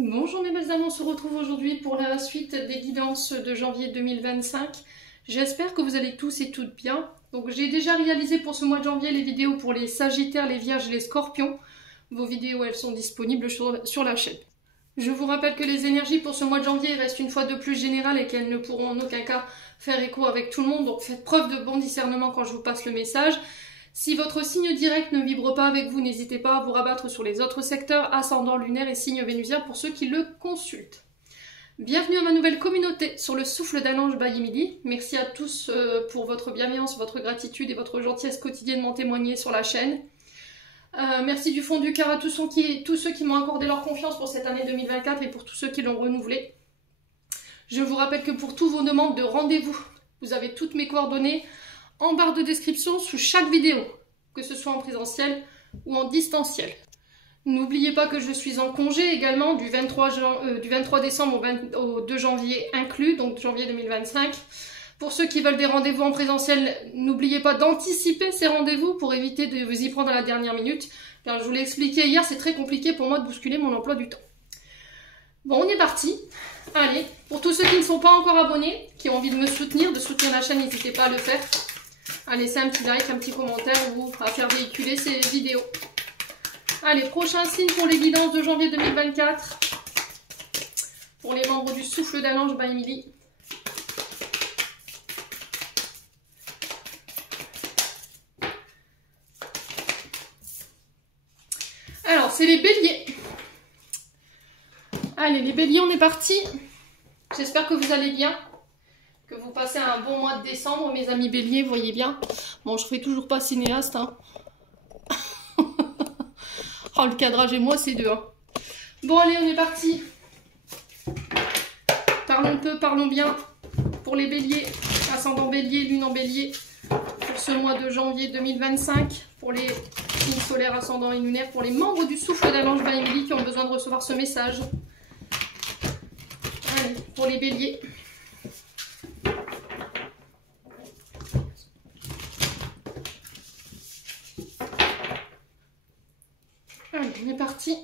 Bonjour mes belles âmes, on se retrouve aujourd'hui pour la suite des guidances de janvier 2025. J'espère que vous allez tous et toutes bien. Donc j'ai déjà réalisé pour ce mois de janvier les vidéos pour les Sagittaires, les Vierges et les Scorpions. Vos vidéos, elles sont disponibles sur la chaîne. Je vous rappelle que les énergies pour ce mois de janvier restent une fois de plus générales et qu'elles ne pourront en aucun cas faire écho avec tout le monde. Donc faites preuve de bon discernement quand je vous passe le message. Si votre signe direct ne vibre pas avec vous, n'hésitez pas à vous rabattre sur les autres secteurs, ascendant lunaire et signe vénusien pour ceux qui le consultent. Bienvenue à ma nouvelle communauté sur le souffle d'un ange by Emily. Merci à tous pour votre bienveillance, votre gratitude et votre gentillesse quotidiennement témoignée sur la chaîne. Merci du fond du cœur à tous ceux qui m'ont accordé leur confiance pour cette année 2024 et pour tous ceux qui l'ont renouvelée. Je vous rappelle que pour tous vos demandes de rendez-vous, vous avez toutes mes coordonnées en barre de description sous chaque vidéo, que ce soit en présentiel ou en distanciel. N'oubliez pas que je suis en congé également du 23 décembre au 2 janvier inclus, donc janvier 2025. Pour ceux qui veulent des rendez-vous en présentiel, n'oubliez pas d'anticiper ces rendez-vous pour éviter de vous y prendre à la dernière minute. Car je vous l'ai expliqué hier, c'est très compliqué pour moi de bousculer mon emploi du temps. Bon, on est parti. Allez, pour tous ceux qui ne sont pas encore abonnés, qui ont envie de me soutenir, de soutenir la chaîne, n'hésitez pas à le faire. À laisser un petit like, un petit commentaire ou à faire véhiculer ces vidéos. Allez, prochain signe pour les guidances de janvier 2024. Pour les membres du souffle d'un ange by Emily. Alors, c'est les béliers. Allez, les béliers, on est parti. J'espère que vous allez bien. Que vous passez un bon mois de décembre, mes amis béliers, vous voyez bien. Bon, je ne fais toujours pas cinéaste, hein. Oh, le cadrage et moi, c'est deux, hein. Bon, allez, on est parti. Parlons peu, parlons bien. Pour les béliers, ascendant bélier, lune en bélier. Pour ce mois de janvier 2025. Pour les signes solaires, ascendant et lunaires. Pour les membres du souffle d'un ange by Emily qui ont besoin de recevoir ce message. Allez, pour les béliers. Allez, on est parti.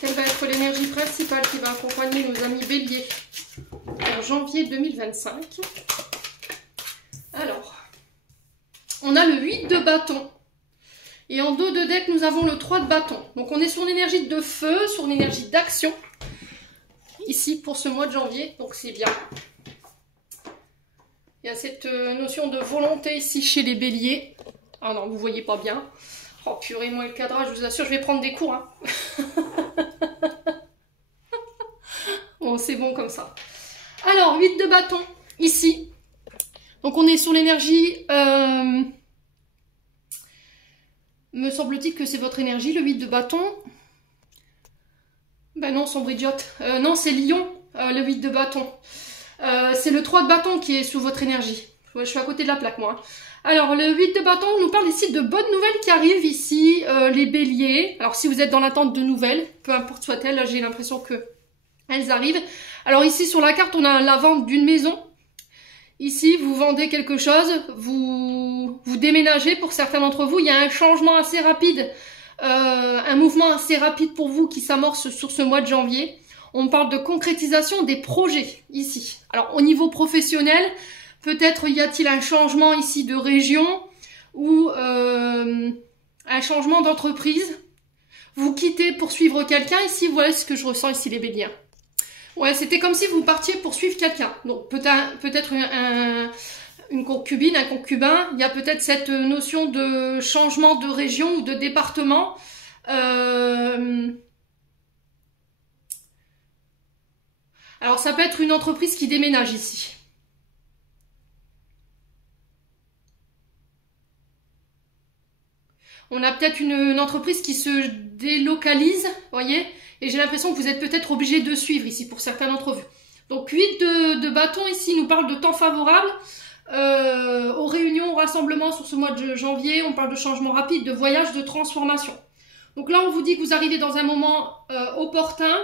Quelle va être l'énergie principale qui va accompagner nos amis béliers en janvier 2025? Alors, on a le 8 de bâton. Et en dos de deck, nous avons le 3 de bâton. Donc on est sur une énergie de feu, sur une énergie d'action. Ici, pour ce mois de janvier. Donc c'est bien. Il y a cette notion de volonté ici chez les béliers. Ah non, vous ne voyez pas bien. Oh purée, moi le cadrage, je vous assure, je vais prendre des cours. Hein. Bon, c'est bon comme ça. Alors, 8 de bâton, ici. Donc on est sur l'énergie... Me semble-t-il que c'est votre énergie, le 8 de bâton. Ben non, sombre idiote. Non, c'est Lion, le 8 de bâton. C'est le 3 de bâton qui est sous votre énergie. Ouais, je suis à côté de la plaque, moi. Alors, le 8 de bâton nous parle ici de bonnes nouvelles qui arrivent ici, les béliers. Alors, si vous êtes dans l'attente de nouvelles, peu importe soit-elles, là, j'ai l'impression que elles arrivent. Alors, ici, sur la carte, on a la vente d'une maison. Ici, vous vendez quelque chose, vous déménagez pour certains d'entre vous. Il y a un changement assez rapide, un mouvement assez rapide pour vous qui s'amorce sur ce mois de janvier. On parle de concrétisation des projets ici. Alors, au niveau professionnel... Peut-être y a-t-il un changement ici de région ou un changement d'entreprise. Vous quittez pour suivre quelqu'un ici. Voilà ce que je ressens ici les béliers. Ouais, c'était comme si vous partiez pour suivre quelqu'un. Donc peut-être une concubine, un concubin. Il y a peut-être cette notion de changement de région ou de département. Alors ça peut être une entreprise qui déménage ici. On a peut-être une entreprise qui se délocalise, voyez, et j'ai l'impression que vous êtes peut-être obligé de suivre ici pour certains d'entre vous. Donc 8 de bâton ici nous parle de temps favorable, aux réunions, aux rassemblements sur ce mois de janvier, on parle de changement rapide, de voyage, de transformation. Donc là on vous dit que vous arrivez dans un moment opportun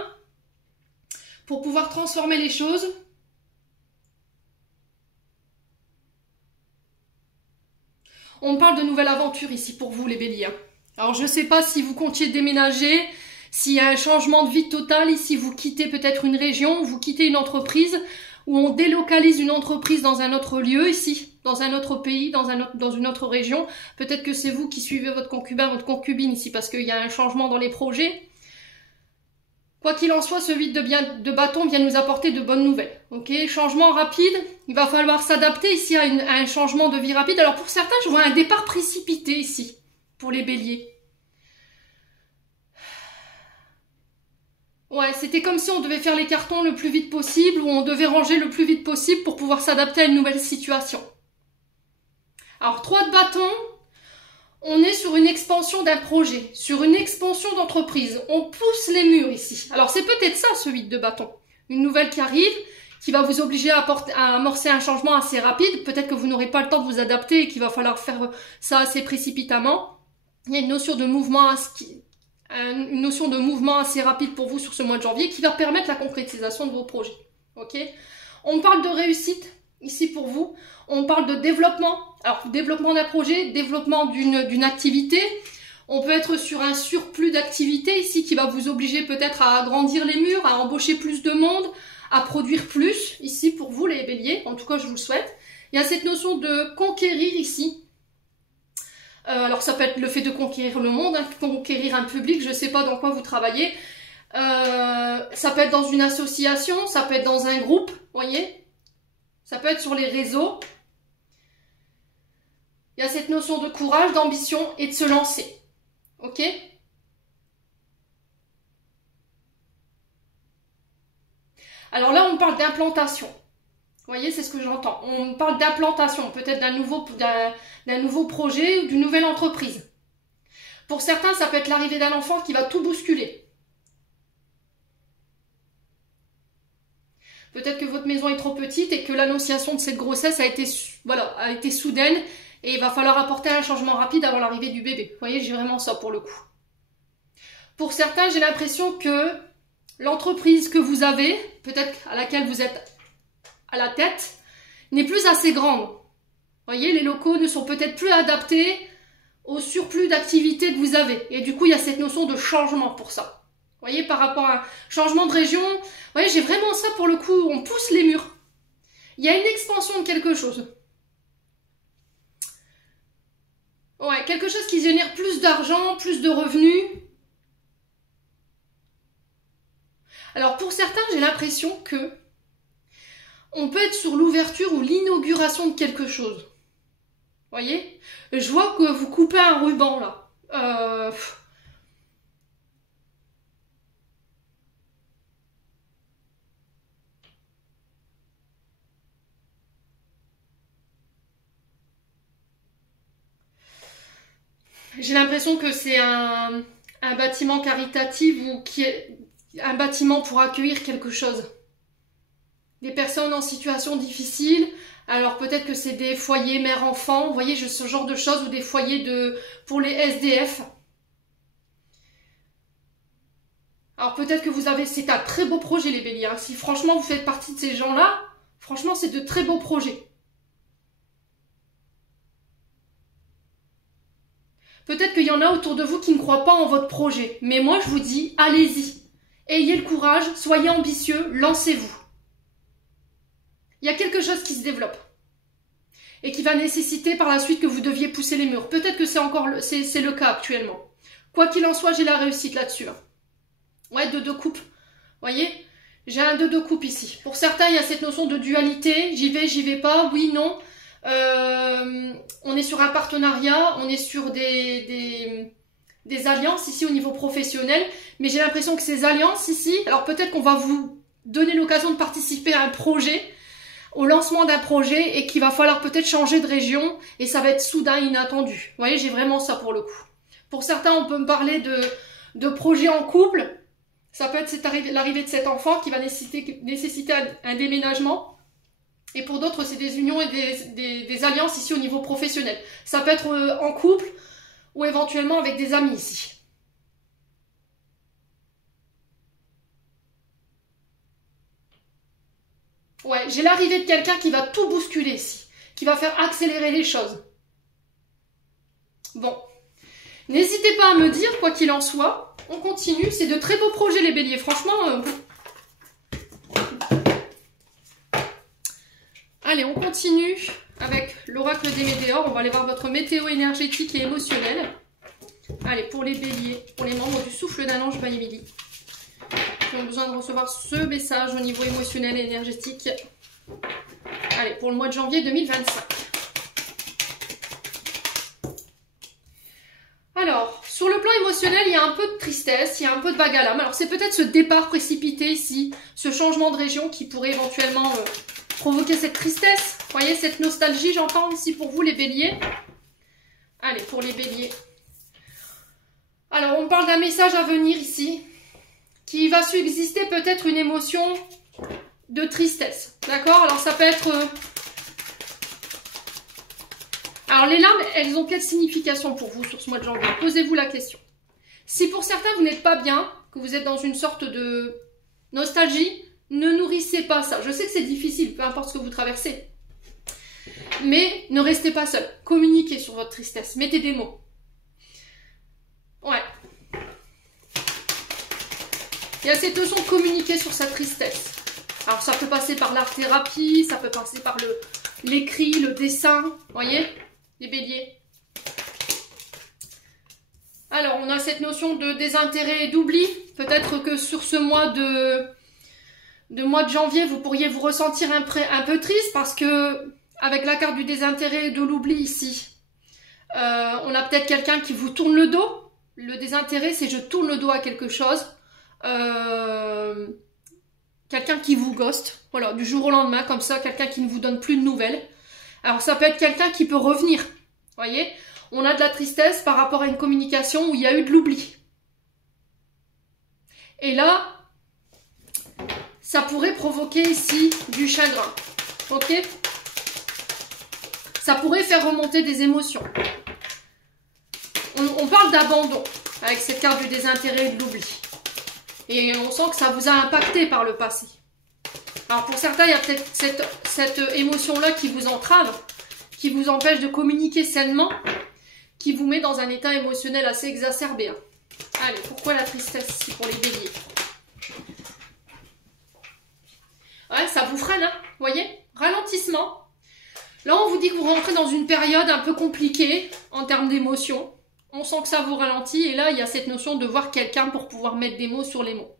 pour pouvoir transformer les choses. On parle de nouvelles aventures ici pour vous les béliers. Alors je ne sais pas si vous comptiez déménager, S'il y a un changement de vie total, ici vous quittez peut-être une région, vous quittez une entreprise, ou on délocalise une entreprise dans un autre lieu ici, dans un autre pays, dans une autre région. Peut-être que c'est vous qui suivez votre concubin, votre concubine ici, parce qu'il y a un changement dans les projets. Quoi qu'il en soit, ce vide de bâton vient nous apporter de bonnes nouvelles. Ok, changement rapide, il va falloir s'adapter ici à un changement de vie rapide. Alors pour certains, je vois un départ précipité ici, pour les béliers. Ouais, c'était comme si on devait faire les cartons le plus vite possible, ou on devait ranger le plus vite possible pour pouvoir s'adapter à une nouvelle situation. Alors 3 de bâton, on est sur une expansion d'un projet, sur une expansion d'entreprise. On pousse les murs ici. Alors c'est peut-être ça ce 8 de bâton. Une nouvelle qui arrive, qui va vous obliger à amorcer un changement assez rapide. Peut-être que vous n'aurez pas le temps de vous adapter et qu'il va falloir faire ça assez précipitamment. Il y a une notion de mouvement assez rapide pour vous sur ce mois de janvier qui va permettre la concrétisation de vos projets. Ok ? On parle de réussite ici pour vous. On parle de développement. Alors, développement d'un projet, développement d'une activité. On peut être sur un surplus d'activité ici qui va vous obliger peut-être à agrandir les murs, à embaucher plus de monde, à produire plus ici pour vous les béliers. En tout cas, je vous le souhaite. Il y a cette notion de conquérir ici. Alors, ça peut être le fait de conquérir le monde, hein, conquérir un public, je ne sais pas dans quoi vous travaillez. Ça peut être dans une association, ça peut être dans un groupe, vous voyez. Ça peut être sur les réseaux. Il y a cette notion de courage, d'ambition et de se lancer. Ok ? Alors là, on parle d'implantation. Vous voyez, c'est ce que j'entends. On parle d'implantation, peut-être d'un nouveau projet ou d'une nouvelle entreprise. Pour certains, ça peut être l'arrivée d'un enfant qui va tout bousculer. Peut-être que votre maison est trop petite et que l'annonciation de cette grossesse a été soudaine et il va falloir apporter un changement rapide avant l'arrivée du bébé. Vous voyez, j'ai vraiment ça pour le coup. Pour certains, j'ai l'impression que l'entreprise que vous avez, peut-être à laquelle vous êtes à la tête, n'est plus assez grande. Vous voyez, les locaux ne sont peut-être plus adaptés au surplus d'activité que vous avez. Et du coup, il y a cette notion de changement pour ça. Vous voyez, par rapport à un changement de région, vous voyez, j'ai vraiment ça pour le coup, on pousse les murs. Il y a une expansion de quelque chose. Ouais, quelque chose qui génère plus d'argent, plus de revenus. Alors pour certains, j'ai l'impression que on peut être sur l'ouverture ou l'inauguration de quelque chose. Vous voyez ? Je vois que vous coupez un ruban là. J'ai l'impression que c'est un bâtiment caritatif ou qui est un bâtiment pour accueillir quelque chose. Des personnes en situation difficile. Alors peut-être que c'est des foyers mère-enfant, vous voyez, ce genre de choses, ou des foyers pour les SDF. Alors peut-être que c'est un très beau projet les béliers. Hein. Si franchement vous faites partie de ces gens-là, franchement c'est de très beaux projets. Peut-être qu'il y en a autour de vous qui ne croient pas en votre projet. Mais moi, je vous dis, allez-y. Ayez le courage, soyez ambitieux, lancez-vous. Il y a quelque chose qui se développe. Et qui va nécessiter par la suite que vous deviez pousser les murs. Peut-être que c'est le cas actuellement. Quoi qu'il en soit, j'ai la réussite là-dessus. Hein. Ouais, 2 coupes. Vous voyez ? J'ai un 2 coupes ici. Pour certains, il y a cette notion de dualité. J'y vais pas, oui, non. On est sur un partenariat, on est sur des alliances ici au niveau professionnel, mais j'ai l'impression que ces alliances ici, alors peut-être qu'on va vous donner l'occasion de participer à un projet, au lancement d'un projet, et qu'il va falloir peut-être changer de région, et ça va être soudain, inattendu. Vous voyez, j'ai vraiment ça pour le coup. Pour certains, on peut me parler de projets en couple, ça peut être l'arrivée de cet enfant qui va nécessiter un déménagement. Et pour d'autres, c'est des unions et des alliances ici au niveau professionnel. Ça peut être en couple ou éventuellement avec des amis ici. Ouais, j'ai l'arrivée de quelqu'un qui va tout bousculer ici, qui va faire accélérer les choses. Bon, N'hésitez pas à me dire, quoi qu'il en soit. On continue. C'est de très beaux projets, les béliers. Franchement... Allez, on continue avec l'oracle des météores. On va aller voir votre météo énergétique et émotionnelle. Allez, pour les béliers, pour les membres du souffle d'un ange by Emily, qui ont besoin de recevoir ce message au niveau émotionnel et énergétique. Allez, pour le mois de janvier 2025. Alors, sur le plan émotionnel, il y a un peu de tristesse, il y a un peu de vague à l'âme. Alors, c'est peut-être ce départ précipité ici, ce changement de région qui pourrait éventuellement provoquer cette tristesse. Vous voyez, cette nostalgie, j'entends ici pour vous, les béliers. Allez, pour les béliers. Alors, on parle d'un message à venir ici, qui va subsister peut-être une émotion de tristesse. D'accord? Alors, ça peut être... Alors, les larmes, elles ont quelle signification pour vous sur ce mois de janvier? Posez-vous la question. Si pour certains, vous n'êtes pas bien, que vous êtes dans une sorte de nostalgie, ne nourrissez pas ça. Je sais que c'est difficile, peu importe ce que vous traversez. Mais ne restez pas seul. Communiquez sur votre tristesse. Mettez des mots. Ouais. Il y a cette notion de communiquer sur sa tristesse. Alors, ça peut passer par l'art-thérapie, ça peut passer par l'écrit, le dessin. Vous voyez? Les béliers. Alors, on a cette notion de désintérêt et d'oubli. Peut-être que sur ce mois de janvier, vous pourriez vous ressentir un peu triste parce que, avec la carte du désintérêt et de l'oubli ici, on a peut-être quelqu'un qui vous tourne le dos. Le désintérêt, c'est je tourne le dos à quelque chose. Quelqu'un qui vous ghoste. Voilà, du jour au lendemain, comme ça, quelqu'un qui ne vous donne plus de nouvelles. Alors, ça peut être quelqu'un qui peut revenir. Vous voyez? On a de la tristesse par rapport à une communication où il y a eu de l'oubli. Et là, ça pourrait provoquer ici du chagrin. Ok? Ça pourrait faire remonter des émotions. On parle d'abandon avec cette carte du désintérêt et de l'oubli. Et on sent que ça vous a impacté par le passé. Alors pour certains, il y a peut-être cette émotion-là qui vous entrave, qui vous empêche de communiquer sainement, qui vous met dans un état émotionnel assez exacerbé. Allez, pourquoi la tristesse ici pour les béliers? Ouais, ça vous freine, hein, vous voyez? Ralentissement. Là, on vous dit que vous rentrez dans une période un peu compliquée en termes d'émotions. On sent que ça vous ralentit et là, il y a cette notion de voir quelqu'un pour pouvoir mettre des mots sur les mots.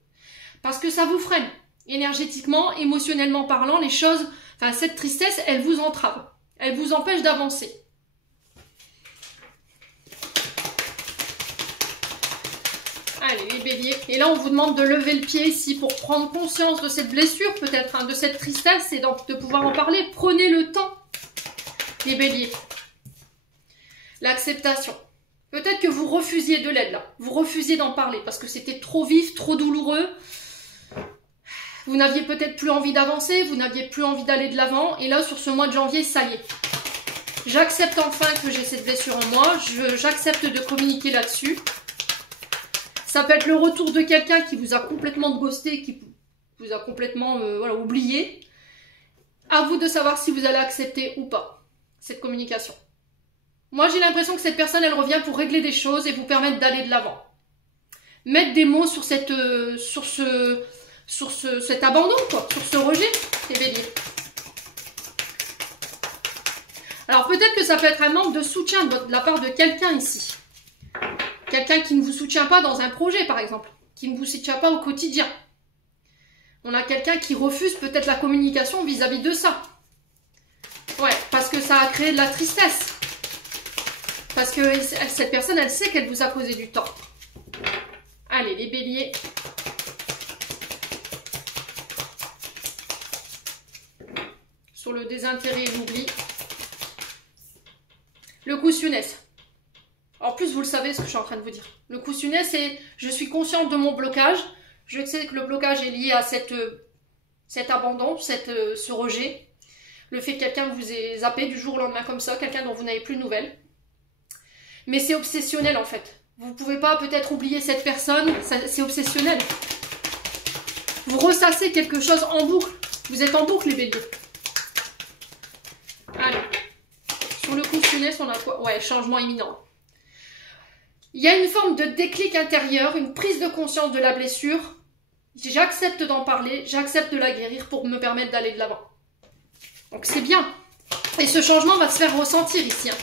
Parce que ça vous freine. Énergétiquement, émotionnellement parlant, les choses, enfin cette tristesse, elle vous entrave. Elle vous empêche d'avancer. Allez, les béliers. Et là, on vous demande de lever le pied ici pour prendre conscience de cette blessure, peut-être, hein, de cette tristesse et donc de pouvoir en parler. Prenez le temps, les béliers. L'acceptation. Peut-être que vous refusiez de l'aide, là. Vous refusiez d'en parler parce que c'était trop vif, trop douloureux. Vous n'aviez peut-être plus envie d'avancer, vous n'aviez plus envie d'aller de l'avant. Et là, sur ce mois de janvier, ça y est. J'accepte enfin que j'ai cette blessure en moi. J'accepte de communiquer là-dessus. Ça peut être le retour de quelqu'un qui vous a complètement ghosté, qui vous a complètement voilà, oublié. À vous de savoir si vous allez accepter ou pas cette communication. Moi, j'ai l'impression que cette personne, elle revient pour régler des choses et vous permettre d'aller de l'avant. Mettre des mots sur cet abandon, quoi, sur ce rejet, les béliers. Alors, peut-être que ça peut être un manque de soutien de la part de quelqu'un ici. Quelqu'un qui ne vous soutient pas dans un projet, par exemple. Qui ne vous soutient pas au quotidien. On a quelqu'un qui refuse peut-être la communication vis-à-vis de ça. Ouais, parce que ça a créé de la tristesse. Parce que cette personne, elle sait qu'elle vous a causé du tort. Allez, les béliers. Sur le désintérêt et l'oubli. Le coussiness. En plus, vous le savez ce que je suis en train de vous dire. Le coussiness, c'est je suis consciente de mon blocage. Je sais que le blocage est lié à cet abandon, ce rejet. Le fait que quelqu'un vous ait zappé du jour au lendemain comme ça, quelqu'un dont vous n'avez plus de nouvelles. Mais c'est obsessionnel en fait. Vous ne pouvez pas peut-être oublier cette personne, c'est obsessionnel. Vous ressassez quelque chose en boucle. Vous êtes en boucle les béliers. Allez. Sur le coussiness, on a quoi? Ouais, changement imminent. Il y a une forme de déclic intérieur, une prise de conscience de la blessure. J'accepte d'en parler, j'accepte de la guérir pour me permettre d'aller de l'avant. Donc c'est bien. Et ce changement va se faire ressentir ici. Hein.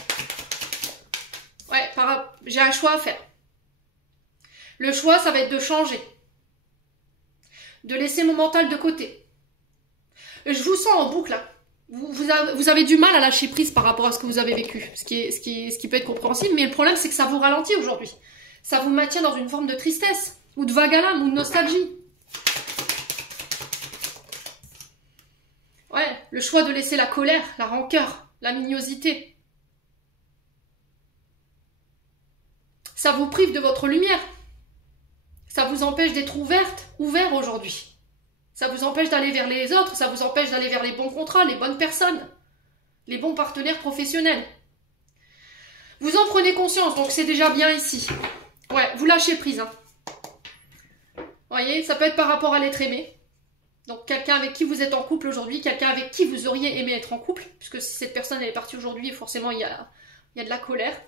Ouais, j'ai un choix à faire. Le choix, ça va être de changer. De laisser mon mental de côté. Je vous sens en boucle là. Vous avez du mal à lâcher prise par rapport à ce que vous avez vécu. Ce qui peut être compréhensible. Mais le problème, c'est que ça vous ralentit aujourd'hui. Ça vous maintient dans une forme de tristesse. Ou de vague à l'âme, ou de nostalgie. Ouais, le choix de laisser la colère, la rancœur, la mignosité. Ça vous prive de votre lumière. Ça vous empêche d'être ouvert aujourd'hui. Ça vous empêche d'aller vers les autres, ça vous empêche d'aller vers les bons contrats, les bonnes personnes, les bons partenaires professionnels. Vous en prenez conscience, donc c'est déjà bien ici. Ouais, vous lâchez prise. Hein. Vous voyez, ça peut être par rapport à l'être aimé. Donc quelqu'un avec qui vous êtes en couple aujourd'hui, quelqu'un avec qui vous auriez aimé être en couple, puisque si cette personne elle est partie aujourd'hui, forcément il y a de la colère.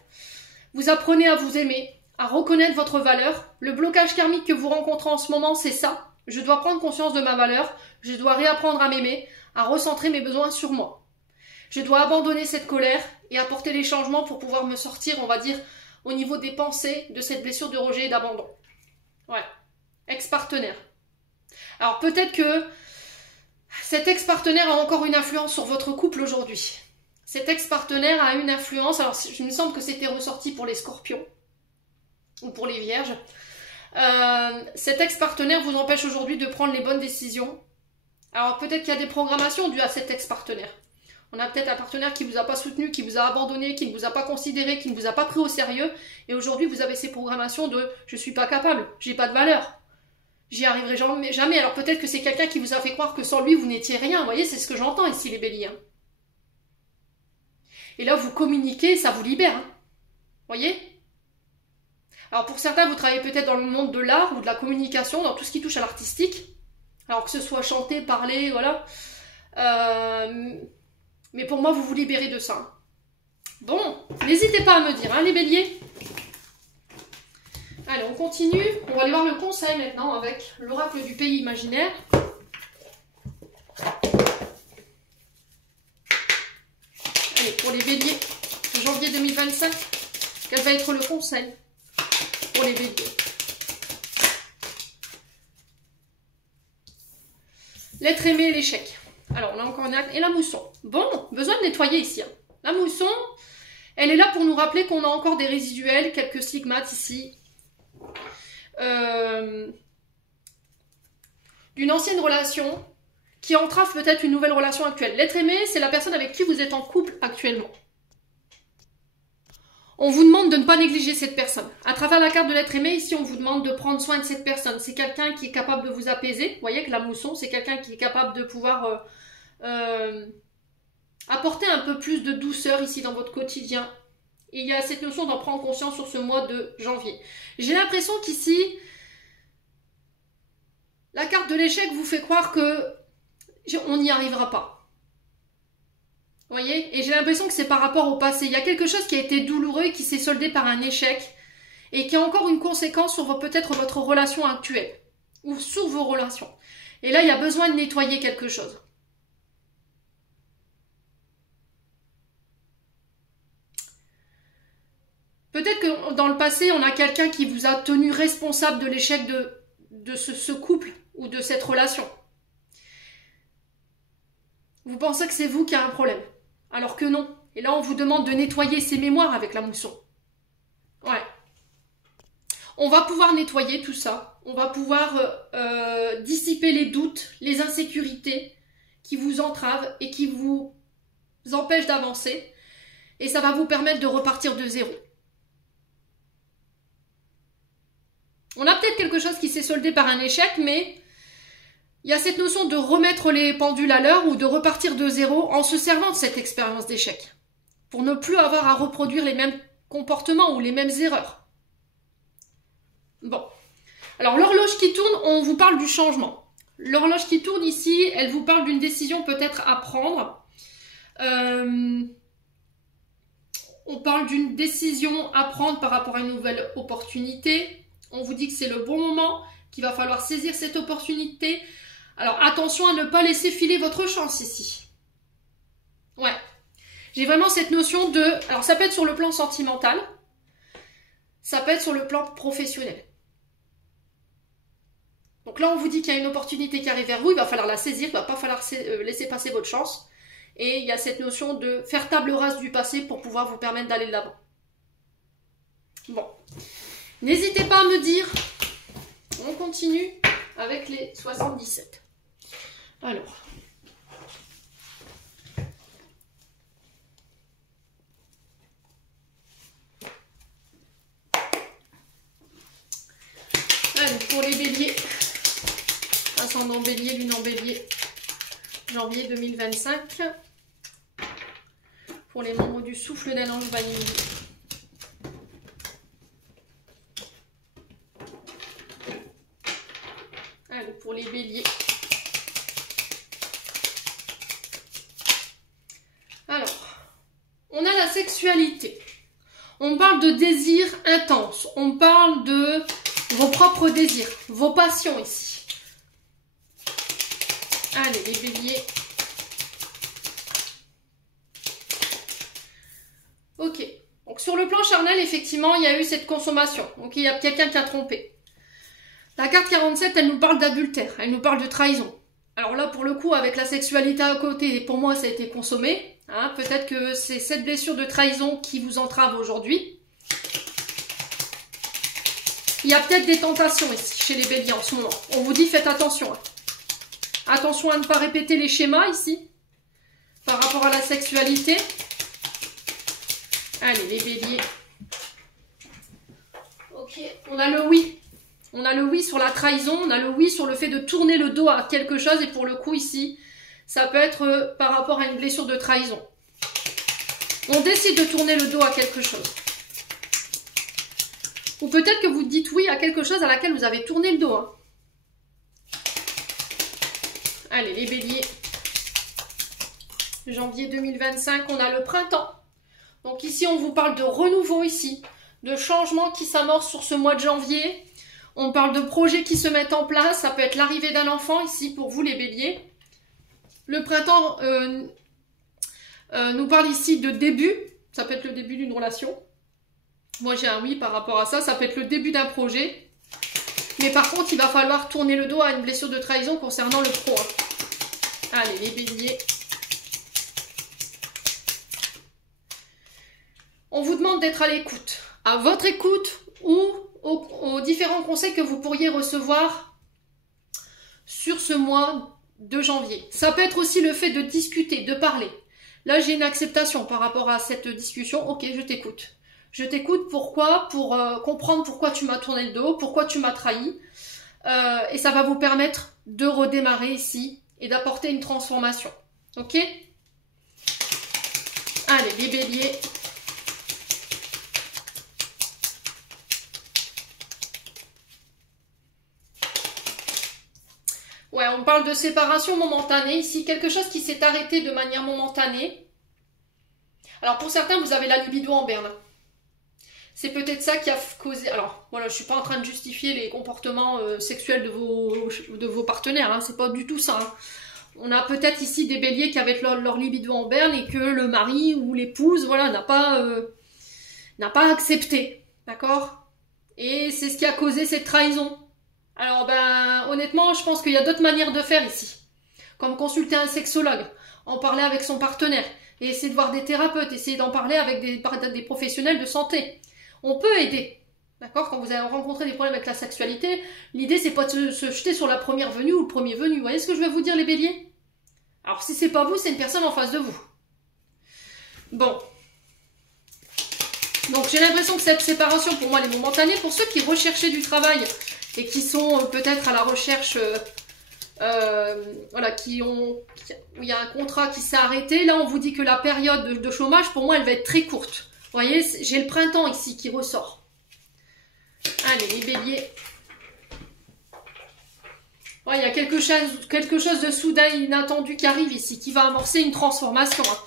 Vous apprenez à vous aimer, à reconnaître votre valeur. Le blocage karmique que vous rencontrez en ce moment, c'est ça. Je dois prendre conscience de ma valeur, je dois réapprendre à m'aimer, à recentrer mes besoins sur moi. Je dois abandonner cette colère et apporter les changements pour pouvoir me sortir, on va dire, au niveau des pensées de cette blessure de rejet et d'abandon. Ouais, ex-partenaire. Alors peut-être que cet ex-partenaire a encore une influence sur votre couple aujourd'hui. Cet ex-partenaire a une influence, alors il me semble que c'était ressorti pour les scorpions ou pour les vierges. Cet ex-partenaire vous empêche aujourd'hui de prendre les bonnes décisions. Alors peut-être qu'il y a des programmations dues à cet ex-partenaire. On a peut-être un partenaire qui ne vous a pas soutenu, qui vous a abandonné, qui ne vous a pas considéré, qui ne vous a pas pris au sérieux. Et aujourd'hui vous avez ces programmations de « je ne suis pas capable, j'ai pas de valeur ». J'y arriverai jamais. Alors peut-être que c'est quelqu'un qui vous a fait croire que sans lui, vous n'étiez rien. Vous voyez, c'est ce que j'entends ici, les béliers. Hein. Et là, vous communiquez, ça vous libère. Hein. Voyez? Alors pour certains, vous travaillez peut-être dans le monde de l'art ou de la communication, dans tout ce qui touche à l'artistique. Alors que ce soit chanter, parler, voilà. Mais pour moi, vous vous libérez de ça. Bon, n'hésitez pas à me dire, hein, les béliers. Allez, on continue. On va aller voir le conseil maintenant avec l'oracle du pays imaginaire. Allez, pour les béliers de janvier 2025, quel va être le conseil pour les béliers? L'être aimé et l'échec. Alors, on a encore une acte. Et la mousson. Bon, besoin de nettoyer ici. Hein. La mousson, elle est là pour nous rappeler qu'on a encore des résiduels, quelques stigmates ici. D'une ancienne relation qui entrave peut-être une nouvelle relation actuelle. L'être aimé, c'est la personne avec qui vous êtes en couple actuellement. On vous demande de ne pas négliger cette personne. À travers la carte de l'être aimé, ici, on vous demande de prendre soin de cette personne. C'est quelqu'un qui est capable de vous apaiser. Vous voyez que la mousson, c'est quelqu'un qui est capable de pouvoir apporter un peu plus de douceur ici dans votre quotidien. Et il y a cette notion d'en prendre conscience sur ce mois de janvier. J'ai l'impression qu'ici, la carte de l'échec vous fait croire que on n'y arrivera pas. Vous voyez? Et j'ai l'impression que c'est par rapport au passé. Il y a quelque chose qui a été douloureux et qui s'est soldé par un échec et qui a encore une conséquence sur peut-être votre relation actuelle ou sur vos relations. Et là, il y a besoin de nettoyer quelque chose. Peut-être que dans le passé, on a quelqu'un qui vous a tenu responsable de l'échec de ce couple ou de cette relation. Vous pensez que c'est vous qui avez un problème, alors que non. Et là, on vous demande de nettoyer ces mémoires avec la mousson. Ouais. On va pouvoir nettoyer tout ça. On va pouvoir dissiper les doutes, les insécurités qui vous entravent et qui vous empêchent d'avancer. Et ça va vous permettre de repartir de zéro. On a peut-être quelque chose qui s'est soldé par un échec, mais il y a cette notion de remettre les pendules à l'heure ou de repartir de zéro en se servant de cette expérience d'échec. Pour ne plus avoir à reproduire les mêmes comportements ou les mêmes erreurs. Bon. Alors l'horloge qui tourne, on vous parle du changement. L'horloge qui tourne ici, elle vous parle d'une décision peut-être à prendre. On parle d'une décision à prendre par rapport à une nouvelle opportunité. On vous dit que c'est le bon moment, qu'il va falloir saisir cette opportunité. Alors attention à ne pas laisser filer votre chance ici. Ouais. J'ai vraiment cette notion de... Alors ça peut être sur le plan sentimental. Ça peut être sur le plan professionnel. Donc là, on vous dit qu'il y a une opportunité qui arrive vers vous. Il va falloir la saisir. Il ne va pas falloir laisser passer votre chance. Et il y a cette notion de faire table rase du passé pour pouvoir vous permettre d'aller de l'avant. Bon. N'hésitez pas à me dire. On continue avec les 77. Alors. Allez, pour les béliers. Ascendant bélier, lune en bélier. Janvier 2025. Pour les membres du souffle d'un ange vanille. Allez, pour les béliers. Alors, on a la sexualité. On parle de désir intense. On parle de vos propres désirs, vos passions ici. Allez, les béliers. Ok. Donc, sur le plan charnel, effectivement, il y a eu cette consommation. Donc, il y a quelqu'un qui a trompé. La carte 47, elle nous parle d'adultère. Elle nous parle de trahison. Alors là, pour le coup, avec la sexualité à côté, pour moi, ça a été consommé. Hein, peut-être que c'est cette blessure de trahison qui vous entrave aujourd'hui. Il y a peut-être des tentations ici, chez les béliers en ce moment. On vous dit, faites attention. Hein. Attention à ne pas répéter les schémas ici, par rapport à la sexualité. Allez, les béliers. Ok, on a le oui. On a le oui sur la trahison, on a le oui sur le fait de tourner le dos à quelque chose. Et pour le coup, ici, ça peut être par rapport à une blessure de trahison. On décide de tourner le dos à quelque chose. Ou peut-être que vous dites oui à quelque chose à laquelle vous avez tourné le dos. Hein. Allez, les béliers. Janvier 2025, on a le printemps. Donc ici, on vous parle de renouveau ici, de changements qui s'amorcent sur ce mois de janvier. On parle de projets qui se mettent en place. Ça peut être l'arrivée d'un enfant ici pour vous, les béliers. Le printemps nous parle ici de début. Ça peut être le début d'une relation. Moi, j'ai un oui par rapport à ça. Ça peut être le début d'un projet. Mais par contre, il va falloir tourner le dos à une blessure de trahison concernant le pro. Allez, les béliers. On vous demande d'être à l'écoute. À votre écoute ou aux différents conseils que vous pourriez recevoir sur ce mois de janvier. Ça peut être aussi le fait de discuter, de parler. Là, j'ai une acceptation par rapport à cette discussion. Ok, je t'écoute. Je t'écoute, pourquoi? Pour comprendre pourquoi tu m'as tourné le dos, pourquoi tu m'as trahi. Et ça va vous permettre de redémarrer ici et d'apporter une transformation. Ok? Allez, les béliers. Ouais, on parle de séparation momentanée ici, quelque chose qui s'est arrêté de manière momentanée. Alors pour certains, vous avez la libido en berne. C'est peut-être ça qui a causé... Alors voilà, je ne suis pas en train de justifier les comportements sexuels de vos partenaires, hein, c'est pas du tout ça. Hein. On a peut-être ici des béliers qui avaient leur libido en berne et que le mari ou l'épouse, voilà, n'a pas accepté, d'accord? Et c'est ce qui a causé cette trahison. Alors, ben, honnêtement, je pense qu'il y a d'autres manières de faire ici. Comme consulter un sexologue, en parler avec son partenaire, et essayer de voir des thérapeutes, essayer d'en parler avec des professionnels de santé. On peut aider, d'accord? Quand vous avez rencontré des problèmes avec la sexualité, l'idée, c'est pas de se jeter sur la première venue ou le premier venu. Vous voyez ce que je vais vous dire, les béliers? Alors, si c'est pas vous, c'est une personne en face de vous. Bon. Donc, j'ai l'impression que cette séparation, pour moi, elle est momentanée. Pour ceux qui recherchaient du travail et qui sont peut-être à la recherche, voilà, où il y a un contrat qui s'est arrêté, là, on vous dit que la période de chômage, pour moi, elle va être très courte. Vous voyez, j'ai le printemps ici qui ressort. Allez, les béliers. Ouais, il y a quelque chose de soudain, inattendu qui arrive ici, qui va amorcer une transformation. Hein.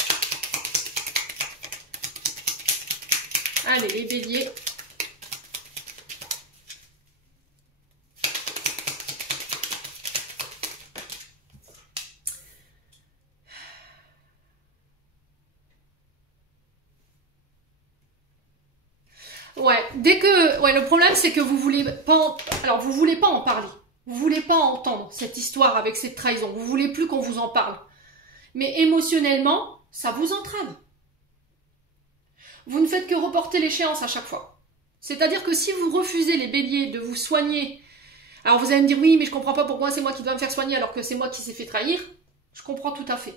Allez, les béliers. Ouais, le problème c'est que vous voulez pas vous voulez pas en parler. Vous voulez pas entendre cette histoire avec cette trahison. Vous voulez plus qu'on vous en parle. Mais émotionnellement, ça vous entrave. Vous ne faites que reporter l'échéance à chaque fois. C'est-à-dire que si vous refusez, les béliers, de vous soigner, alors vous allez me dire oui, mais je comprends pas pourquoi c'est moi qui dois me faire soigner alors que c'est moi qui s'ai fait trahir. Je comprends tout à fait.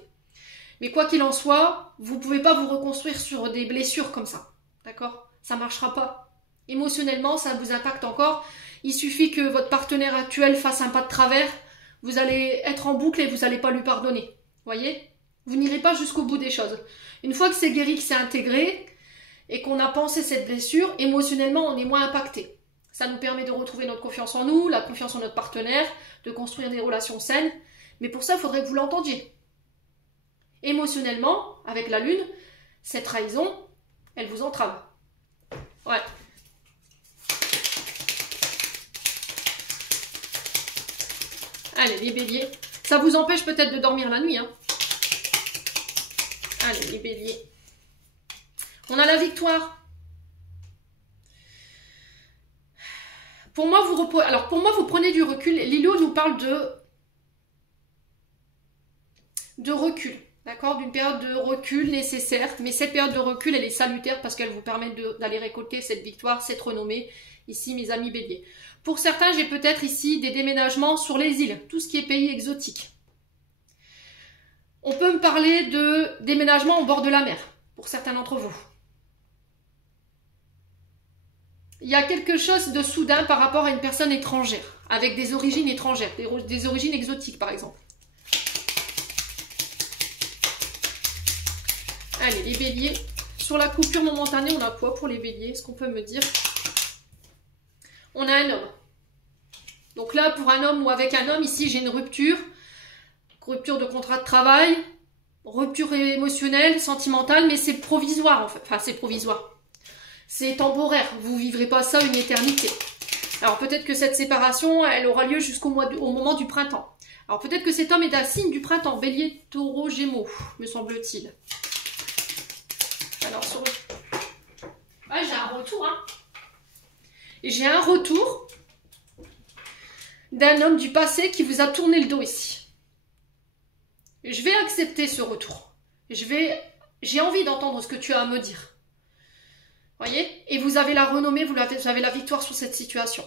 Mais quoi qu'il en soit, vous pouvez pas vous reconstruire sur des blessures comme ça. D'accord ? Ça marchera pas. Émotionnellement, ça vous impacte encore. Il suffit que votre partenaire actuel fasse un pas de travers, vous allez être en boucle et vous n'allez pas lui pardonner. Voyez ? Vous n'irez pas jusqu'au bout des choses. Une fois que c'est guéri, que c'est intégré, et qu'on a pensé cette blessure, émotionnellement, on est moins impacté. Ça nous permet de retrouver notre confiance en nous, la confiance en notre partenaire, de construire des relations saines. Mais pour ça, il faudrait que vous l'entendiez. Émotionnellement, avec la lune, cette trahison, elle vous entrave. Ouais. Allez, les béliers. Ça vous empêche peut-être de dormir la nuit, hein. Allez, les béliers. On a la victoire. Pour moi, vous prenez du recul. Lilo nous parle de recul. D'accord, d'une période de recul nécessaire, mais cette période de recul, elle est salutaire parce qu'elle vous permet d'aller récolter cette victoire, cette renommée, ici mes amis béliers. Pour certains, j'ai peut-être ici des déménagements sur les îles, tout ce qui est pays exotique. On peut me parler de déménagement au bord de la mer, pour certains d'entre vous. Il y a quelque chose de soudain par rapport à une personne étrangère, avec des origines étrangères, des origines exotiques par exemple. Allez, les béliers. Sur la coupure momentanée, on a quoi pour les béliers? Est-ce qu'on peut me dire? On a un homme. Donc là, pour un homme ou avec un homme, ici, j'ai une rupture. Rupture de contrat de travail. Rupture émotionnelle, sentimentale, mais c'est provisoire en fait. Enfin, c'est provisoire. C'est temporaire. Vous ne vivrez pas ça une éternité. Alors peut-être que cette séparation, elle aura lieu au moment du printemps. Alors peut-être que cet homme est un signe du printemps. Bélier, taureau, gémeaux, me semble-t-il. Alors, j'ai un retour, hein. J'ai un retour d'un homme du passé qui vous a tourné le dos ici. Je vais accepter ce retour. J'ai envie d'entendre ce que tu as à me dire. Voyez? Et vous avez la renommée, vous avez la victoire sur cette situation.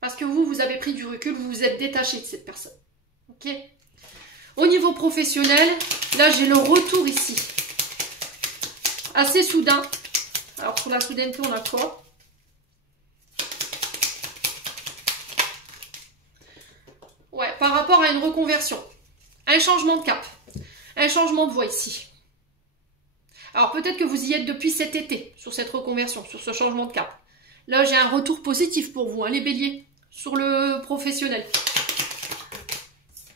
Parce que vous avez pris du recul, vous vous êtes détaché de cette personne. Ok? Au niveau professionnel, là j'ai le retour ici. Assez soudain. Alors pour la soudaineté, on a quoi? Ouais, par rapport à une reconversion. Un changement de cap. Un changement de voie ici. Alors peut-être que vous y êtes depuis cet été, sur cette reconversion, sur ce changement de cap. Là, j'ai un retour positif pour vous, hein, les béliers, sur le professionnel.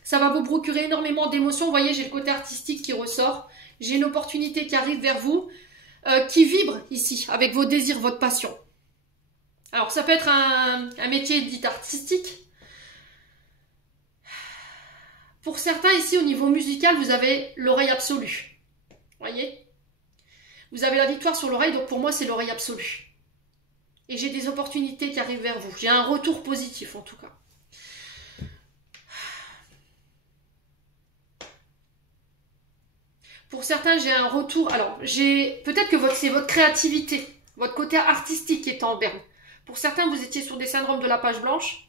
Ça va vous procurer énormément d'émotions. Vous voyez, j'ai le côté artistique qui ressort. J'ai une opportunité qui arrive vers vous. Qui vibre ici, avec vos désirs, votre passion. Alors, ça peut être un métier dit artistique. Pour certains, ici, au niveau musical, vous avez l'oreille absolue. Voyez? Vous avez la victoire sur l'oreille, donc pour moi, c'est l'oreille absolue. Et j'ai des opportunités qui arrivent vers vous. J'ai un retour positif, en tout cas. Pour certains, j'ai un retour. Alors, peut-être que c'est votre créativité, votre côté artistique qui est en berne. Pour certains, vous étiez sur des syndromes de la page blanche.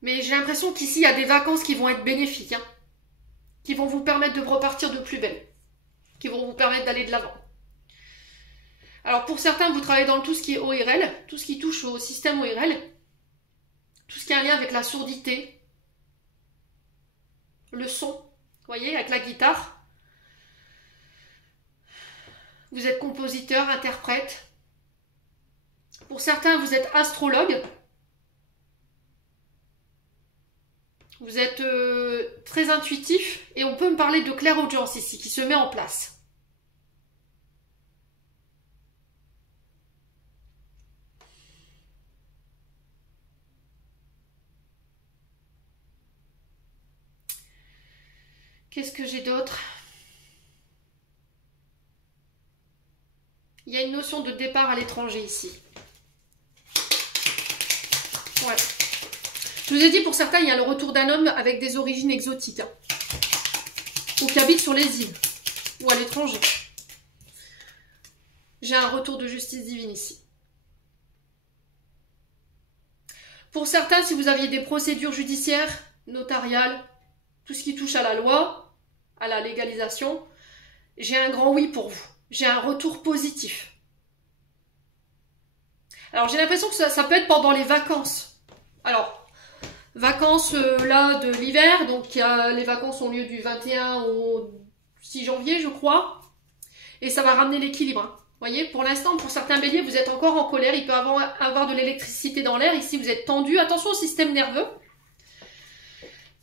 Mais j'ai l'impression qu'ici, il y a des vacances qui vont être bénéfiques. Hein, qui vont vous permettre de repartir de plus belle. Qui vont vous permettre d'aller de l'avant. Alors, pour certains, vous travaillez dans tout ce qui est ORL. Tout ce qui touche au système ORL. Tout ce qui a un lien avec la sourdité. Le son, vous voyez, avec la guitare. Vous êtes compositeur, interprète. Pour certains, vous êtes astrologue. Vous êtes très intuitif et on peut me parler de clairaudience ici qui se met en place. Qu'est-ce que j'ai d'autre? Il y a une notion de départ à l'étranger ici. Ouais. Je vous ai dit, pour certains, il y a le retour d'un homme avec des origines exotiques. Hein, ou qui habite sur les îles. Ou à l'étranger. J'ai un retour de justice divine ici. Pour certains, si vous aviez des procédures judiciaires, notariales, tout ce qui touche à la loi, à la légalisation, j'ai un grand oui pour vous. J'ai un retour positif. Alors, j'ai l'impression que ça peut être pendant les vacances. Alors, vacances là de l'hiver, donc les vacances ont lieu du 21 au 6 janvier, je crois. Et ça va ramener l'équilibre. Hein. Vous voyez, pour l'instant, pour certains béliers, vous êtes encore en colère. Il peut avoir de l'électricité dans l'air. Ici, vous êtes tendu. Attention au système nerveux.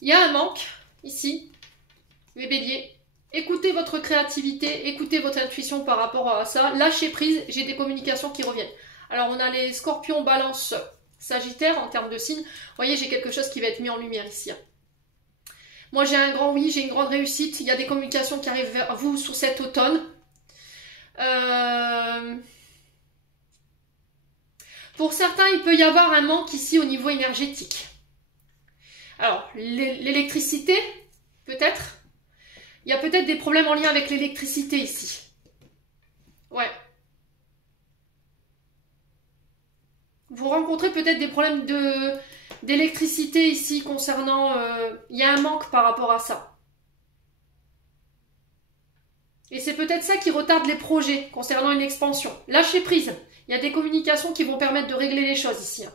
Il y a un manque, ici, les béliers. Écoutez votre créativité, écoutez votre intuition par rapport à ça. Lâchez prise, j'ai des communications qui reviennent. Alors, on a les scorpions, balance, sagittaire en termes de signes. Vous voyez, j'ai quelque chose qui va être mis en lumière ici. Moi, j'ai un grand oui, j'ai une grande réussite. Il y a des communications qui arrivent vers vous sur cet automne. Pour certains, il peut y avoir un manque ici au niveau énergétique. Alors, l'électricité, peut-être. Il y a peut-être des problèmes en lien avec l'électricité ici. Ouais. Vous rencontrez peut-être des problèmes d'électricité ici concernant... il y a un manque par rapport à ça. Et c'est peut-être ça qui retarde les projets concernant une expansion. Lâchez prise. Il y a des communications qui vont permettre de régler les choses ici.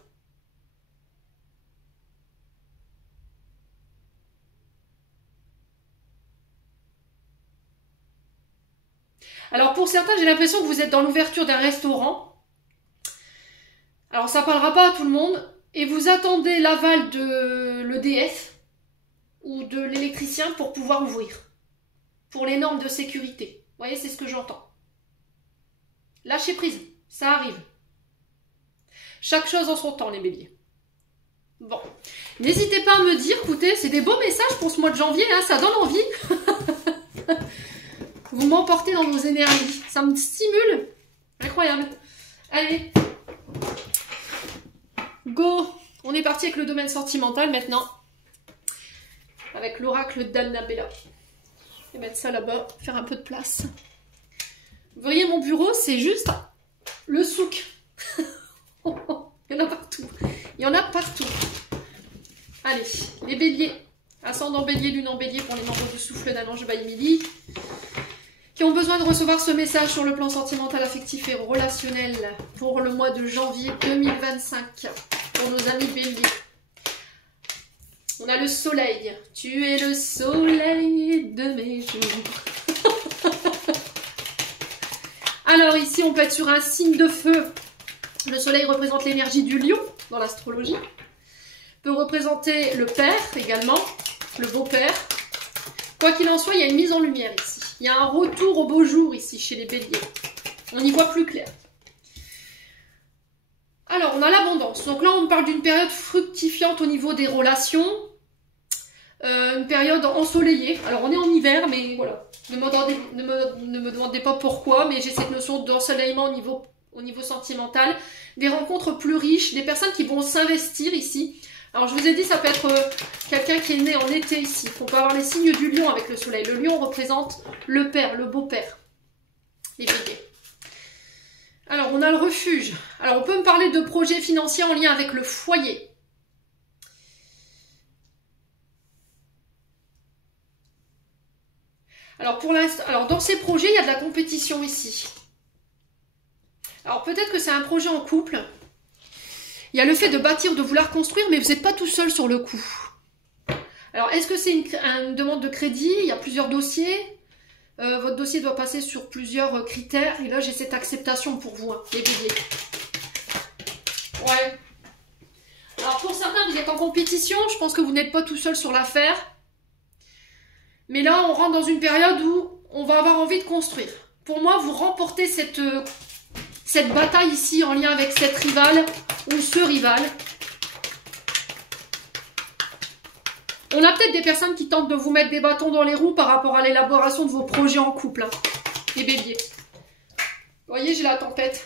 Alors pour certains, j'ai l'impression que vous êtes dans l'ouverture d'un restaurant. Alors ça ne parlera pas à tout le monde. Et vous attendez l'aval de l'EDF ou de l'électricien pour pouvoir ouvrir. Pour les normes de sécurité. Vous voyez, c'est ce que j'entends. Lâchez prise, ça arrive. Chaque chose en son temps, les béliers. Bon, n'hésitez pas à me dire, écoutez, c'est des beaux messages pour ce mois de janvier, hein, ça donne envie. Vous m'emportez dans vos énergies, ça me stimule. Incroyable. Allez, go. On est parti avec le domaine sentimental maintenant. Avec l'oracle d'Annabella. Je vais mettre ça là-bas, faire un peu de place. Vous voyez mon bureau, c'est juste le souk. Il y en a partout. Il y en a partout. Allez, les béliers. Ascendant bélier, lune en bélier pour les membres du souffle d'Ange by Emily. Qui ont besoin de recevoir ce message sur le plan sentimental, affectif et relationnel pour le mois de janvier 2025. Pour nos amis béliers. On a le soleil. Tu es le soleil de mes jours. Alors ici, on peut être sur un signe de feu. Le soleil représente l'énergie du lion dans l'astrologie. Peut représenter le père également, le beau-père. Quoi qu'il en soit, il y a une mise en lumière ici. Il y a un retour au beau jour ici chez les béliers. On y voit plus clair. Alors, on a l'abondance. Donc là, on parle d'une période fructifiante au niveau des relations. Une période ensoleillée. Alors, on est en hiver, mais voilà. Ne me demandez pas pourquoi, mais j'ai cette notion d'ensoleillement au niveau sentimental. Des rencontres plus riches, des personnes qui vont s'investir ici. Alors, je vous ai dit, ça peut être quelqu'un qui est né en été ici. On peut avoir les signes du lion avec le soleil. Le lion représente le père, le beau-père. Les béliers. Alors, on a le refuge. Alors, on peut me parler de projets financiers en lien avec le foyer. Alors, pour l'instant, dans ces projets, il y a de la compétition ici. Alors, peut-être que c'est un projet en couple. Il y a le fait de bâtir, de vouloir construire, mais vous n'êtes pas tout seul sur le coup. Alors, est-ce que c'est une demande de crédit? Il y a plusieurs dossiers. Votre dossier doit passer sur plusieurs critères. Et là, j'ai cette acceptation pour vous, hein, les béliers. Ouais. Alors, pour certains, vous êtes en compétition. Je pense que vous n'êtes pas tout seul sur l'affaire. Mais là, on rentre dans une période où on va avoir envie de construire. Pour moi, vous remportez cette bataille ici en lien avec cette rivale ou ce rival. On a peut-être des personnes qui tentent de vous mettre des bâtons dans les roues par rapport à l'élaboration de vos projets en couple. Hein. Les béliers. Vous voyez, j'ai la tempête.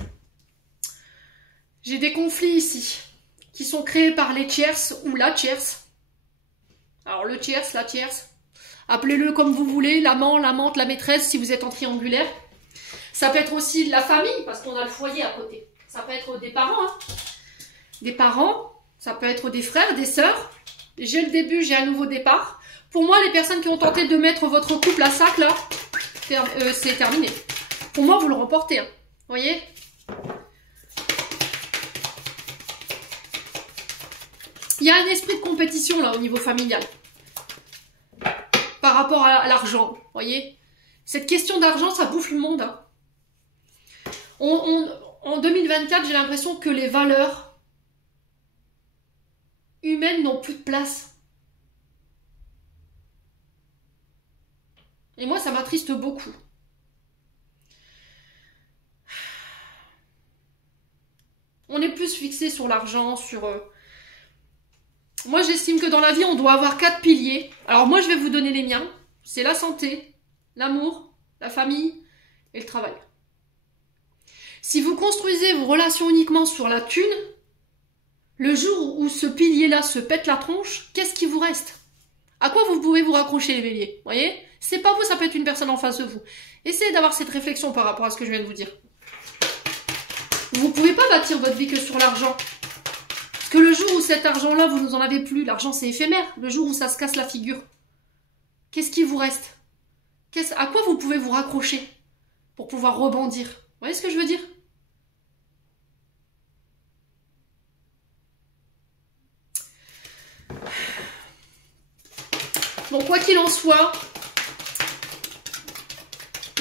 J'ai des conflits ici qui sont créés par les tierces ou la tierce. Alors le tierce, la tierce. Appelez-le comme vous voulez, l'amant, l'amante, la maîtresse si vous êtes en triangulaire. Ça peut être aussi de la famille parce qu'on a le foyer à côté. Ça peut être des parents. Hein. Des parents, ça peut être des frères, des sœurs. J'ai le début, j'ai un nouveau départ. Pour moi, les personnes qui ont tenté de mettre votre couple à sac, là, c'est terminé. Pour moi, vous le remportez. Hein. Vous voyez? Il y a un esprit de compétition, là, au niveau familial. Par rapport à l'argent, vous voyez? Cette question d'argent, ça bouffe le monde. Hein. En 2024, j'ai l'impression que les valeurs humaines n'ont plus de place. Et moi, ça m'attriste beaucoup. On est plus fixé sur l'argent, sur... Moi, j'estime que dans la vie, on doit avoir 4 piliers. Alors moi, je vais vous donner les miens. C'est la santé, l'amour, la famille et le travail. Si vous construisez vos relations uniquement sur la thune, le jour où ce pilier-là se pète la tronche, qu'est-ce qui vous reste? À quoi vous pouvez vous raccrocher, les béliers? Vous voyez? C'est pas vous, ça peut être une personne en face de vous. Essayez d'avoir cette réflexion par rapport à ce que je viens de vous dire. Vous ne pouvez pas bâtir votre vie que sur l'argent. Parce que le jour où cet argent-là, vous n'en avez plus, l'argent c'est éphémère. Le jour où ça se casse la figure, qu'est-ce qui vous reste? À quoi vous pouvez vous raccrocher pour pouvoir rebondir? Vous voyez ce que je veux dire? Bon, quoi qu'il en soit,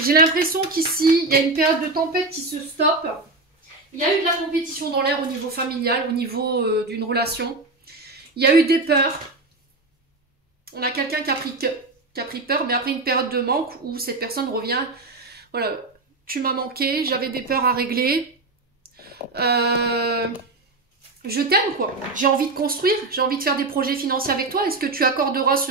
j'ai l'impression qu'ici, il y a une période de tempête qui se stoppe. Il y a eu de la compétition dans l'air au niveau familial, au niveau d'une relation. Il y a eu des peurs. On a quelqu'un qui a pris peur, mais après une période de manque où cette personne revient. Voilà, tu m'as manqué, j'avais des peurs à régler. Je t'aime, quoi. J'ai envie de construire, j'ai envie de faire des projets financiers avec toi. Est-ce que tu accorderas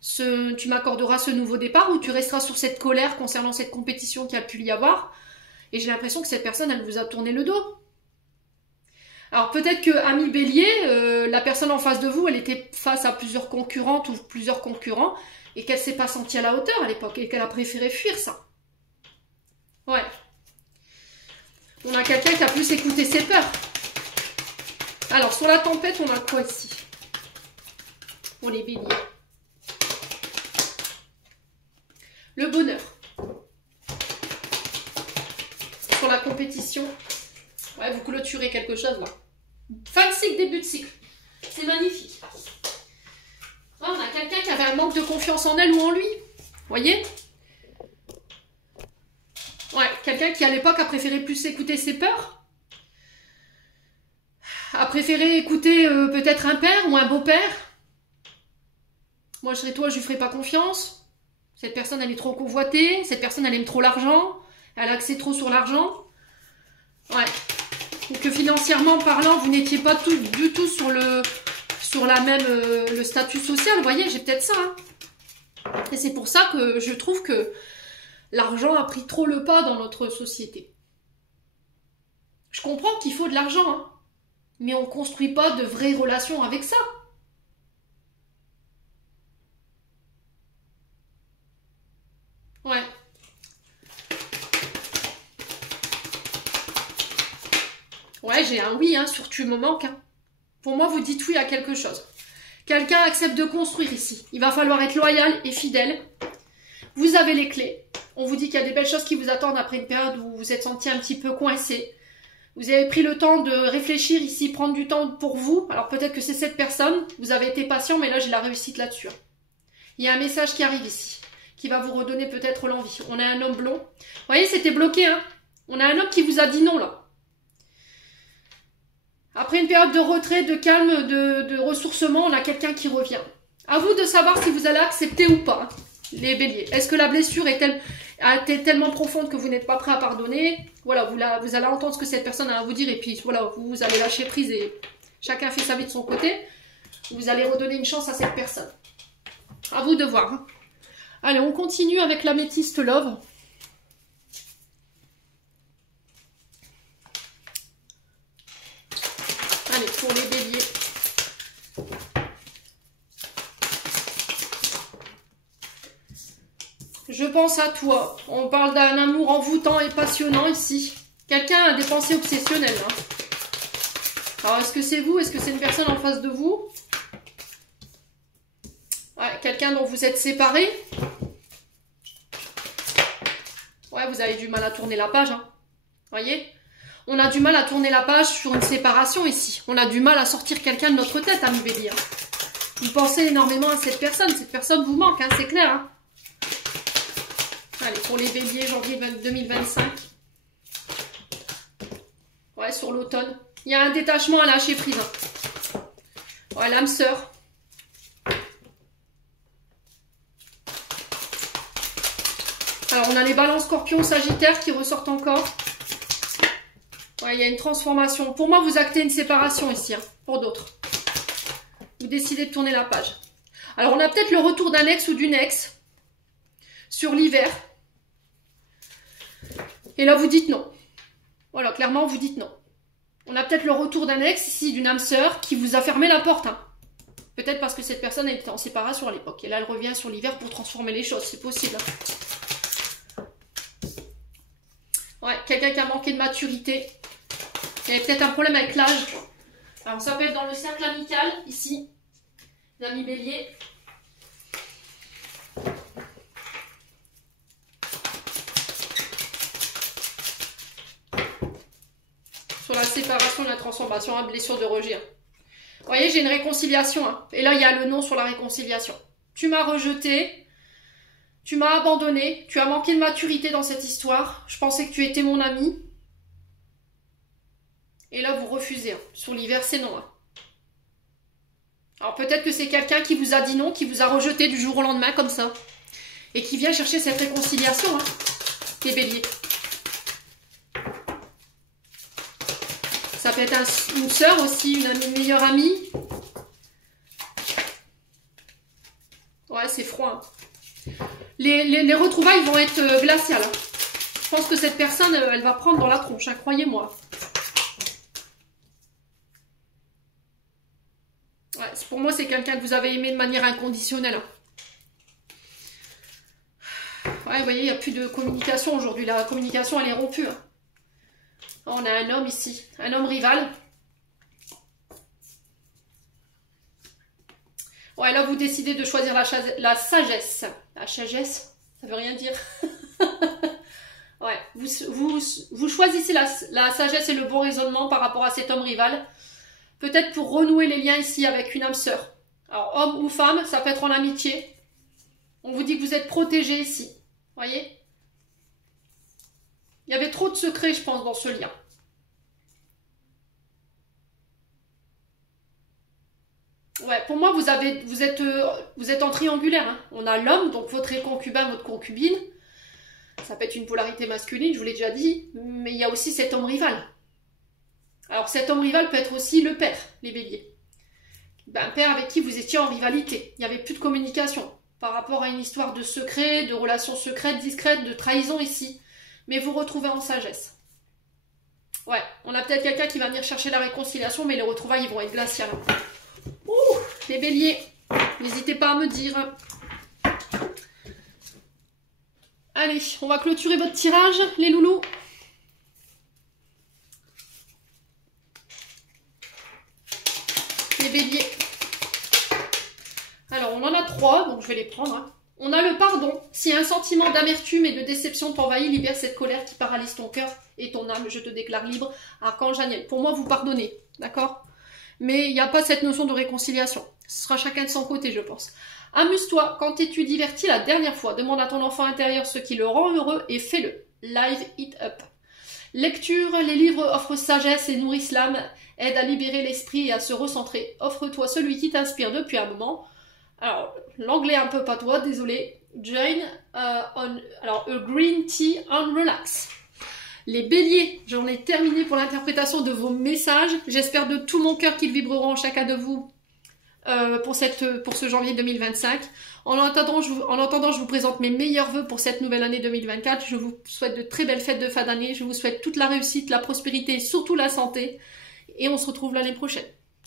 tu m'accorderas ce nouveau départ ou tu resteras sur cette colère concernant cette compétition qu'il y a pu y avoir? Et j'ai l'impression que cette personne, elle vous a tourné le dos. Alors peut-être que, ami bélier, la personne en face de vous, elle était face à plusieurs concurrentes ou plusieurs concurrents et qu'elle ne s'est pas sentie à la hauteur à l'époque et qu'elle a préféré fuir ça. Ouais. On a quelqu'un qui a plus écouté ses peurs. Alors, sur la tempête, on a quoi ici? Pour les béliers. Le bonheur. Sur la compétition. Ouais, vous clôturez quelque chose là. Fin de cycle, début de cycle. C'est magnifique. Ouais, on a quelqu'un qui avait un manque de confiance en elle ou en lui. Vous voyez? Ouais, quelqu'un qui à l'époque a préféré plus écouter ses peurs. A préféré écouter peut-être un père ou un beau-père. Moi je serais toi, je lui ferais pas confiance. Cette personne elle est trop convoitée. Cette personne elle aime trop l'argent. Elle a axé trop sur l'argent. Ouais. Ou que financièrement parlant, vous n'étiez pas du tout sur le statut social. Vous voyez, j'ai peut-être ça. Hein. Et c'est pour ça que je trouve que l'argent a pris trop le pas dans notre société. Je comprends qu'il faut de l'argent, hein, mais on ne construit pas de vraies relations avec ça. Ouais. Ouais, j'ai un oui, hein, sur tu me manques. Hein. Pour moi, vous dites oui à quelque chose. Quelqu'un accepte de construire ici. Il va falloir être loyal et fidèle. Vous avez les clés. On vous dit qu'il y a des belles choses qui vous attendent après une période où vous vous êtes senti un petit peu coincé. Vous avez pris le temps de réfléchir ici, prendre du temps pour vous. Alors peut-être que c'est cette personne. Vous avez été patient, mais là, j'ai la réussite là-dessus. Il y a un message qui arrive ici, qui va vous redonner peut-être l'envie. On a un homme blond. Vous voyez, c'était bloqué, hein. On a un homme qui vous a dit non, là. Après une période de retrait, de calme, de ressourcement, on a quelqu'un qui revient. À vous de savoir si vous allez accepter ou pas, hein, les béliers. Est-ce que la blessure a été tellement profonde que vous n'êtes pas prêt à pardonner? Voilà, vous allez entendre ce que cette personne a à vous dire et puis voilà, vous allez lâcher prise et chacun fait sa vie de son côté. Vous allez redonner une chance à cette personne. À vous de voir. Hein. Allez, on continue avec l'améthyste love. Allez, pour les béliers. Je pense à toi. On parle d'un amour envoûtant et passionnant ici. Quelqu'un a des pensées obsessionnelles. Hein. Alors, est-ce que c'est vous? Est-ce que c'est une personne en face de vous? Ouais, quelqu'un dont vous êtes séparés? Ouais, vous avez du mal à tourner la page. Hein. Voyez? On a du mal à tourner la page sur une séparation ici. On a du mal à sortir quelqu'un de notre tête, à nous bélier. Vous pensez énormément à cette personne. Cette personne vous manque, hein, c'est clair. Hein. Allez, pour les béliers, janvier 2025. Ouais, sur l'automne. Il y a un détachement à lâcher prise. Hein. Ouais, l'âme sœur. Alors, on a les balances scorpions, sagittaires qui ressortent encore. Ouais, il y a une transformation. Pour moi, vous actez une séparation ici, hein, pour d'autres. Vous décidez de tourner la page. Alors, on a peut-être le retour d'un ex ou d'une ex sur l'hiver. Et là, vous dites non. Voilà, clairement, vous dites non. On a peut-être le retour d'un ex ici, d'une âme sœur, qui vous a fermé la porte. Hein. Peut-être parce que cette personne était en séparation à l'époque. Et là, elle revient sur l'hiver pour transformer les choses. C'est possible. Hein. Ouais, quelqu'un qui a manqué de maturité. Il y avait peut-être un problème avec l'âge. Alors, ça peut être dans le cercle amical, ici. Les amis béliers. Sur la séparation et la transformation, à blessure de rejet. Hein. Vous voyez, j'ai une réconciliation. Hein. Et là, il y a le nom sur la réconciliation. Tu m'as rejeté. Tu m'as abandonné. Tu as manqué de maturité dans cette histoire. Je pensais que tu étais mon ami. Et là, vous refusez. Hein. Sur l'hiver, c'est non. Hein. Alors peut-être que c'est quelqu'un qui vous a dit non, qui vous a rejeté du jour au lendemain comme ça. Et qui vient chercher cette réconciliation. Hein. Les béliers. Ça peut être une sœur aussi, une meilleure amie. Ouais, c'est froid. Hein. Les retrouvailles vont être glaciales. Hein. Je pense que cette personne, elle va prendre dans la tronche, hein, croyez-moi. Ouais, pour moi, c'est quelqu'un que vous avez aimé de manière inconditionnelle. Hein. Ouais, vous voyez, il n'y a plus de communication aujourd'hui. La communication, elle est rompue. Hein. On a un homme ici, un homme rival. Ouais, là, vous décidez de choisir la sagesse. La sagesse, ça veut rien dire. Ouais, vous choisissez la sagesse et le bon raisonnement par rapport à cet homme rival. Peut-être pour renouer les liens ici avec une âme sœur. Alors, homme ou femme, ça peut être en amitié. On vous dit que vous êtes protégé ici. Voyez ? Il y avait trop de secrets, je pense, dans ce lien. Ouais, pour moi, vous êtes en triangulaire. Hein. On a l'homme, donc votre concubin, votre concubine. Ça peut être une polarité masculine, je vous l'ai déjà dit. Mais il y a aussi cet homme rival. Alors, cet homme rival peut être aussi le père, les béliers. Un père avec qui vous étiez en rivalité. Il n'y avait plus de communication par rapport à une histoire de secret, de relations secrètes, discrètes, de trahison ici. Mais vous retrouvez en sagesse. Ouais, on a peut-être quelqu'un qui va venir chercher la réconciliation, mais les retrouvailles ils vont être glaciales. Ouh, les béliers, n'hésitez pas à me dire. Allez, on va clôturer votre tirage, les loulous. Les béliers. Alors, on en a 3, donc je vais les prendre. Hein. On a le pardon. Si un sentiment d'amertume et de déception t'envahit, libère cette colère qui paralyse ton cœur et ton âme. Je te déclare libre. Archange Aniel. Pour moi, vous pardonnez. D'accord ? Mais il n'y a pas cette notion de réconciliation. Ce sera chacun de son côté, je pense. Amuse-toi. Quand t'es-tu diverti la dernière fois ? Demande à ton enfant intérieur ce qui le rend heureux et fais-le. Live it up. Lecture. Les livres offrent sagesse et nourrissent l'âme, aident à libérer l'esprit et à se recentrer. Offre-toi celui qui t'inspire depuis un moment. Alors, l'anglais un peu patois, désolé. Join alors, a green tea and relax. Les béliers, j'en ai terminé pour l'interprétation de vos messages. J'espère de tout mon cœur qu'ils vibreront en chacun de vous pour ce janvier 2025. En attendant, je vous présente mes meilleurs vœux pour cette nouvelle année 2024. Je vous souhaite de très belles fêtes de fin d'année. Je vous souhaite toute la réussite, la prospérité et surtout la santé. Et on se retrouve l'année prochaine.